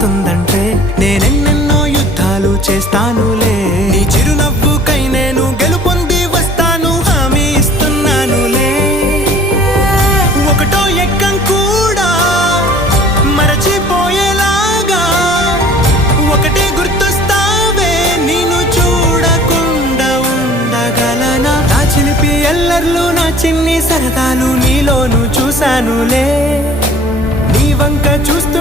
వస్తుందంటే నేనెన్నెన్నో యుద్ధాలు చేస్తానులే. నీ చిరునవ్వుకై నేను గెలుపొంది వస్తాను, హామీ ఇస్తున్నానులే. ఒకటో ఎక్కం కూడా మరచిపోయేలాగా ఒకటే గుర్తొస్తావే, నిన్ను చూడకుండా ఉండగలనా? నా చిలిపి ఎల్లర్లు, నా చిన్ని సరదాలు నీలోను చూశానులే. నీ వంక చూస్తూ